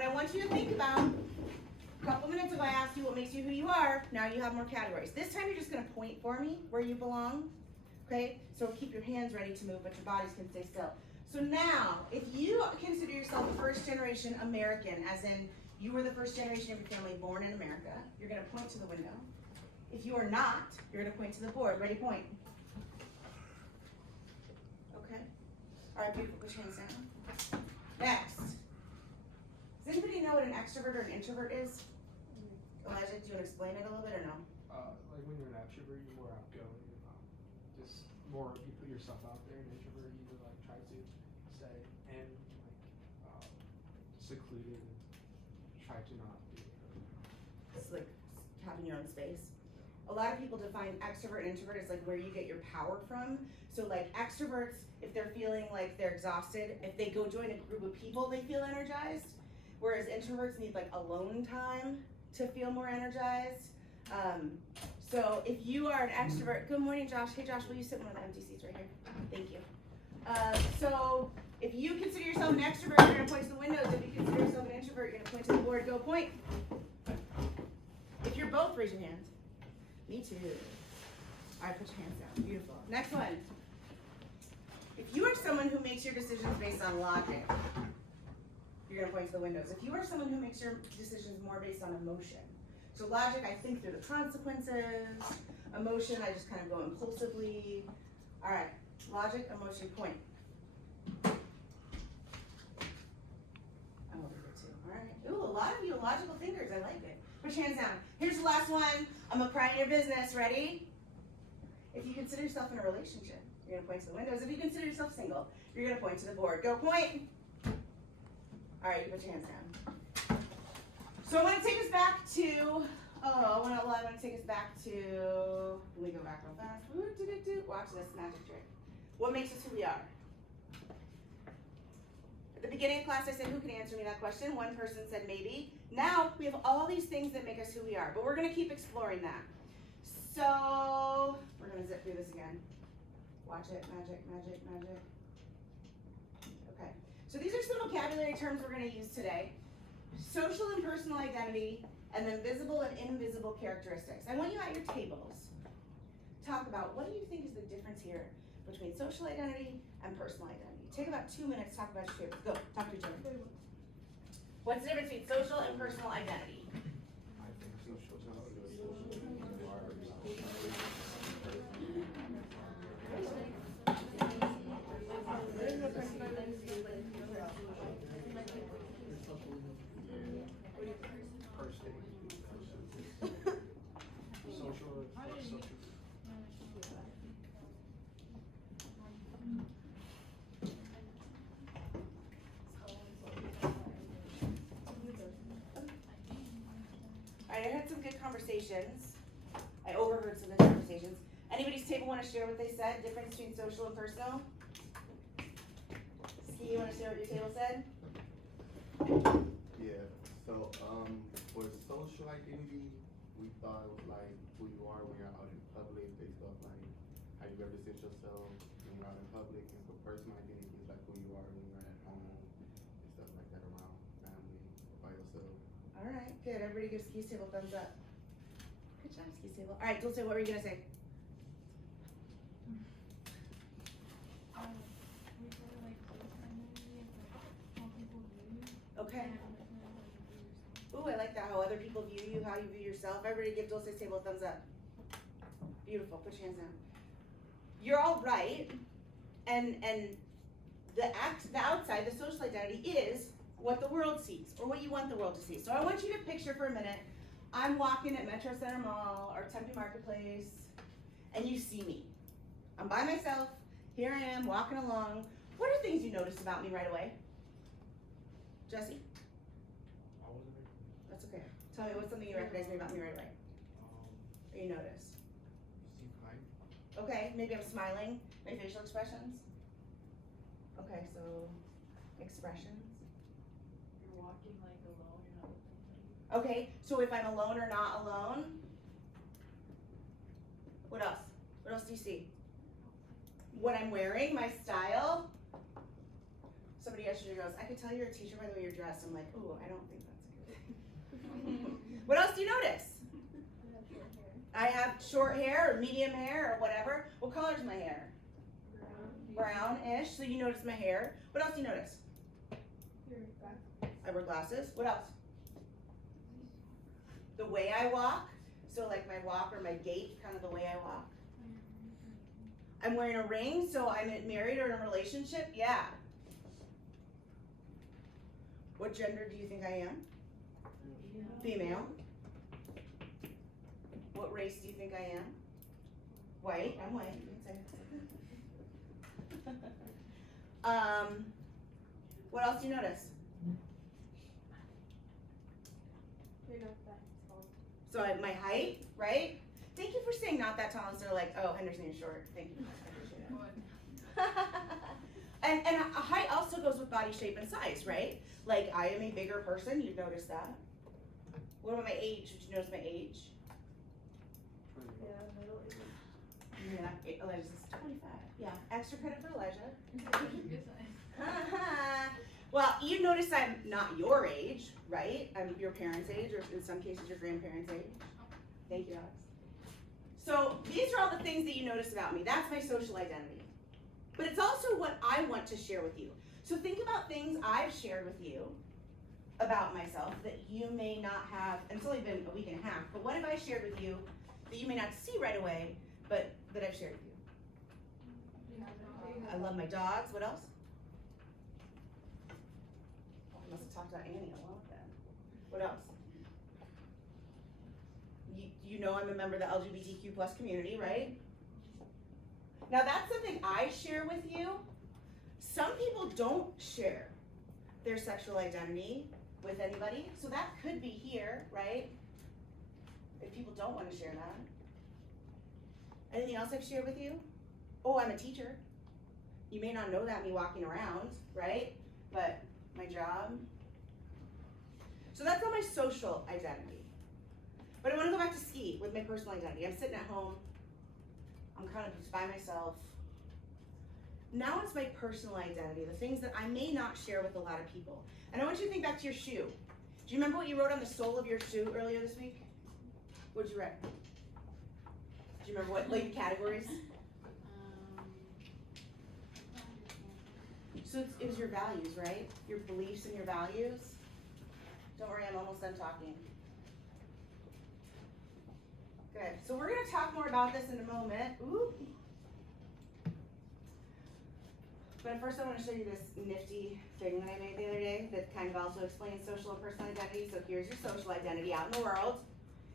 But I want you to think about, a couple minutes ago I asked you what makes you who you are. Now you have more categories. This time you're just going to point for me where you belong. Okay? So keep your hands ready to move, but your bodies can stay still. So now, if you consider yourself a first generation American, as in you were the first generation of your family born in America, you're going to point to the window. If you are not, you're going to point to the board. Ready, point. Okay? All right, beautiful. Put your hands down. Next. Does anybody know what an extrovert or an introvert is? Elijah, do you want to explain it a little bit or no? Like when you're an extrovert, you're more outgoing, just more, you put yourself out there. An introvert, you like try to stay in secluded and try to not be. It's like having your own space. A lot of people define extrovert and introvert as like where you get your power from. So like extroverts, if they're feeling like they're exhausted, if they go join a group of people, they feel energized. Whereas introverts need like alone time to feel more energized. So if you are an extrovert, good morning, Josh. Hey, Josh, will you sit in one of the empty seats right here? Thank you. So if you consider yourself an extrovert, you're going to point to the windows. If you consider yourself an introvert, you're going to point to the board. Go point. If you're both, raise your hands. Me too. All right, put your hands down. Beautiful. Next one. If you are someone who makes your decisions based on logic, you're going to point to the windows. If you are someone who makes your decisions more based on emotion, so logic, I think through the consequences. Emotion, I just kind of go impulsively. All right, logic, emotion, point. I'm over here too. All right. Ooh, a lot of you are logical thinkers. I like it. Put your hands down. Here's the last one. I'm going to pry in your business. Ready? If you consider yourself in a relationship, you're going to point to the windows. If you consider yourself single, you're going to point to the board. Go point. All right, you put your hands down. So I want to take us back to, I want to take us back to, let me go back real fast. Watch this magic trick. What makes us who we are? At the beginning of class, I said, who can answer me that question? One person said maybe. Now, we have all these things that make us who we are, but we're going to keep exploring that. So, we're going to zip through this again. Watch it, magic, magic, magic. Okay, so these are some vocabulary terms we're going to use today. Social and personal identity, and then visible and invisible characteristics. I want you at your tables talk about what do you think is the difference here between social identity and personal identity. Take about 2 minutes, talk about your tables. Go, talk to each other. What's the difference between social and personal identity? I think social. I had some good conversations. I overheard some good conversations. Anybody's table want to share what they said? Difference between social and personal? Ski, you want to share what your table said? Yeah. So for social identity, we thought it was like who you are when you're out in public, based off like how you represent yourself when you're out in public. And for personal identity, it's like who you are when you're at home and stuff like that around family or by yourself. All right, good. Everybody give Ski's table a thumbs up. Good job, Ski's table. All right, Dulce, what were you gonna say? Okay. Ooh, I like that, how other people view you, how you view yourself. Everybody give Dulce's table a thumbs up. Beautiful, put your hands down. You're all right, and the outside, the social identity is what the world sees, or what you want the world to see. So I want you to picture for a minute, I'm walking at Metro Center Mall, or Tempe Marketplace, and you see me. I'm by myself, here I am, walking along. What are things you noticed about me right away? Jesse? I wasn't there. That's okay. Tell me, what's something you recognize about me right away? Or you notice? You seem kind. Okay, maybe I'm smiling. My facial expressions? Okay, so expressions. You're walking like alone, you're not with anybody. Okay, so if I'm alone or not alone? What else? What else do you see? What I'm wearing, my style. Somebody else yesterday goes, I could tell you're a teacher by the way you're dressed. I'm like, ooh, I don't think that's good. What else do you notice? I have short hair or medium hair or whatever. What color is my hair? Brownish. So you notice my hair. What else do you notice? I wear glasses. What else? The way I walk. So like my walk or my gait, kind of the way I walk. I'm wearing a ring, so I'm married or in a relationship. Yeah. What gender do you think I am? Female. What race do you think I am? White. I'm white. You can say. What else do you notice? So my height, right? Thank you for saying not that tall instead of like, oh, Henderson is short. Thank you. I appreciate it. and a height also goes with body shape and size, right? Like I am a bigger person. You've noticed that. What about my age? Did you notice my age? Yeah, Elijah's 25. Yeah, extra credit for Elijah. Well, you notice I'm not your age, right? I'm your parents' age, or in some cases your grandparents' age. Thank you, Alex. So these are all the things that you notice about me. That's my social identity. But it's also what I want to share with you. So think about things I've shared with you about myself that you may not have, and it's only been a week and a half, but what have I shared with you that you may not see right away, but that I've shared with you? I love my dogs. What else? I must have talked about Annie a lot then. What else? You know I'm a member of the LGBTQ plus community, right? Now that's something I share with you. Some people don't share their sexual identity with anybody, so that could be here, right? If people don't want to share that. Anything else I've shared with you? Oh, I'm a teacher. You may not know that me walking around, right? But my job. So that's all my social identity. But I want to go back to ski with my personal identity. I'm sitting at home. I'm kind of just by myself. Now it's my personal identity, the things that I may not share with a lot of people. And I want you to think back to your shoe. Do you remember what you wrote on the sole of your shoe earlier this week? What did you write? Do you remember what like categories? So it was your values, right? Your beliefs and your values. Don't worry, I'm almost done talking. Good. So we're going to talk more about this in a moment. Ooh. But first I want to show you this nifty thing that I made the other day that kind of also explains social and personal identity. So here's your social identity out in the world.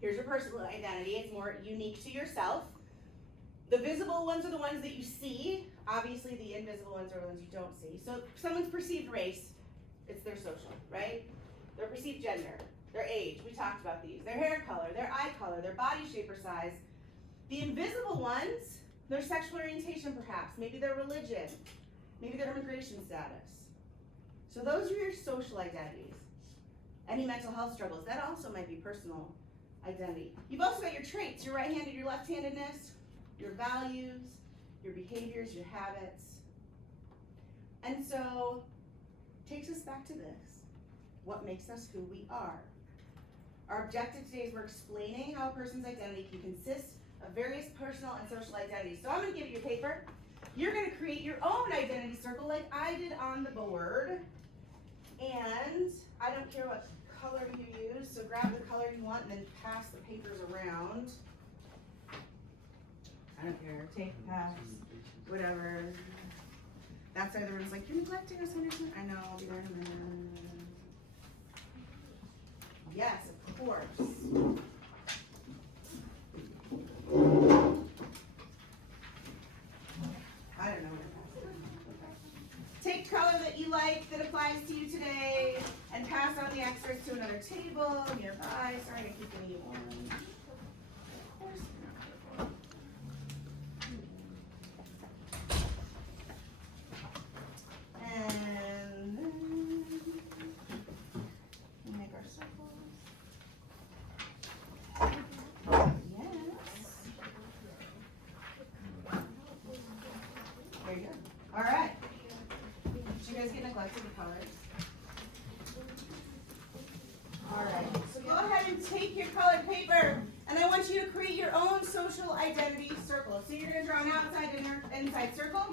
Here's your personal identity. It's more unique to yourself. The visible ones are the ones that you see. Obviously the invisible ones are the ones you don't see. So someone's perceived race, it's their social, right? Their perceived gender, their age, we talked about these. Their hair color, their eye color, their body shape or size. The invisible ones, their sexual orientation perhaps, maybe their religion, maybe their immigration status. So those are your social identities. Any mental health struggles, that also might be personal identity. You've also got your traits, your right-handed, your left-handedness, your values, your behaviors, your habits. And so, takes us back to this. What makes us who we are? Our objective today is we're explaining how a person's identity can consist of various personal and social identities. So I'm going to give you a paper. You're going to create your own identity circle like I did on the board. And I don't care what color you use, so grab the color you want and then pass the papers around. I don't care. Take, pass, whatever. That side of the room's like, you're neglecting us, Henderson. I know, I'll be there in a minute. Yes, of course. I don't know what it is. Take color that you like that applies to you today and pass on the extras to another table nearby. Sorry to keep giving you one. Of course. And then we make our circles. Yes. There you go. All right. Did you guys get neglected with colors? Alright, so go ahead and take your colored paper, and I want you to create your own social identity circle. So you're gonna draw an outside and inside circle.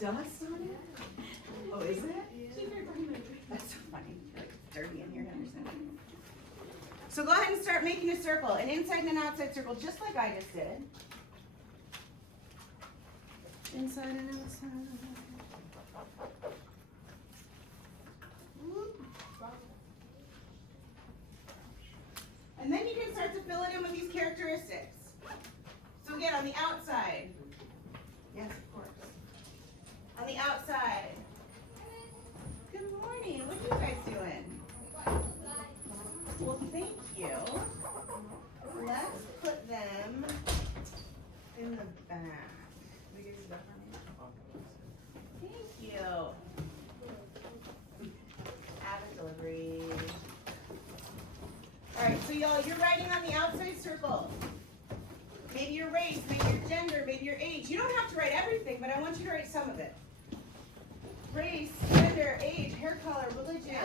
Dust on it? Oh, is it? That's so funny. You're like dirty in here, Henderson. So go ahead and start making a circle, an inside and an outside circle, just like I just did. Inside and outside. Whoop. And then you can start to fill it in with these characteristics. So again, on the outside. Yes, of course. On the outside. Good morning. What are you guys doing? Well, thank you. Let's put them in the back. Will you do that for me? Thank you. Avid delivery. Alright, so y'all, you're writing on the outside circle. Maybe your race, maybe your gender, maybe your age. You don't have to write everything, but I want you to write some of it. Race, gender, age, hair color, religion.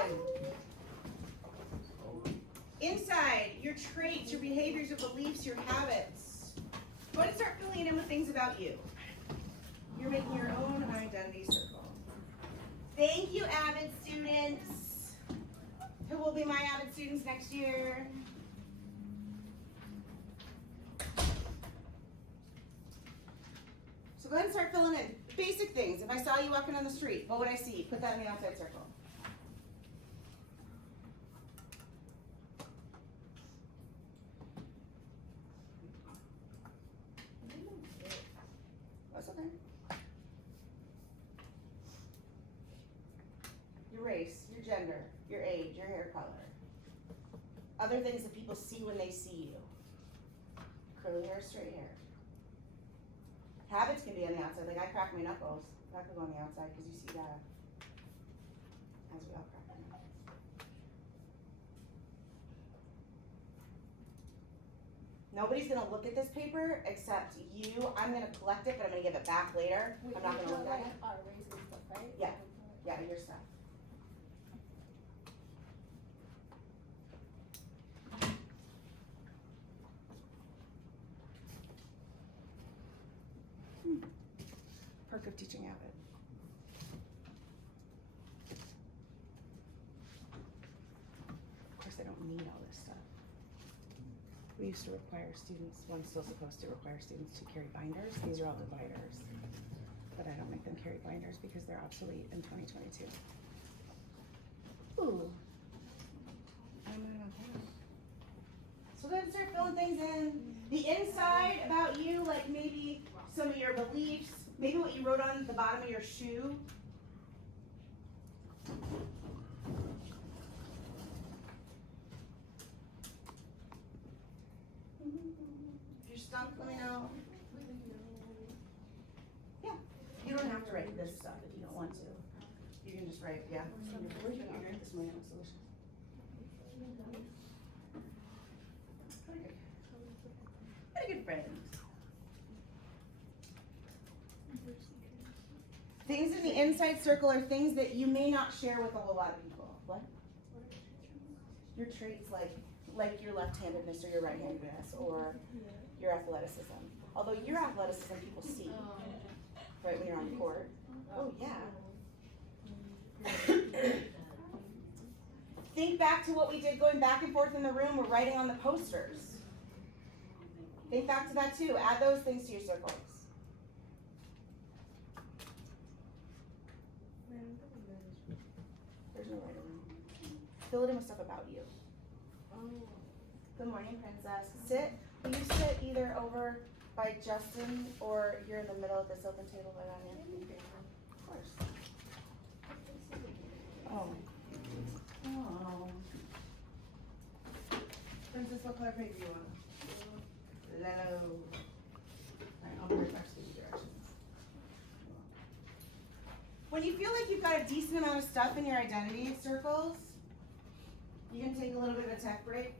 Inside, your traits, your behaviors, your beliefs, your habits. Go ahead and start filling it in with things about you. You're making your own identity circle. Thank you, avid students. Who will be my avid students next year? So go ahead and start filling in basic things. If I saw you walking on the street, what would I see? Put that in the outside circle. That's okay. Your race, your gender, your age, your hair color. Other things that people see when they see you. Curly hair, straight hair. Habits can be on the outside. Like I crack my knuckles. That could go on the outside because you see that. As we all crack our knuckles. Nobody's gonna look at this paper except you. I'm gonna collect it, but I'm gonna give it back later. I'm not gonna look at it. Our race and stuff, right? Yeah. Yeah, your stuff. Perk of teaching avid. Of course, I don't need all this stuff. We used to require students, well, I'm still supposed to require students to carry binders. These are all dividers. But I don't make them carry binders because they're obsolete in 2022. Ooh. I'm not on that. So go ahead and start filling things in. The inside about you, like maybe some of your beliefs, maybe what you wrote on the bottom of your shoe. If you're stumped, let me know. Yeah, you don't have to write this stuff if you don't want to. You can just write, yeah. Where'd you get your drink this morning? It looks delicious. Pretty good friends. Things in the inside circle are things that you may not share with a whole lot of people. What? Your traits like your left-handedness or your right-handedness or your athleticism. Although your athleticism people see, right, when you're on the court. Oh, yeah. Think back to what we did going back and forth in the room. We're writing on the posters. Think back to that too. Add those things to your circles. There's no right or wrong. Fill it in with stuff about you. Good morning, princess. Sit. Will you sit either over by Justin or you're in the middle of this open table by Ryan? Of course. Oh. Oh. Princess, what color paper do you want? Hello. Alright, I'll be right back to the directions. When you feel like you've got a decent amount of stuff in your identity circles, you can take a little bit of a tech break.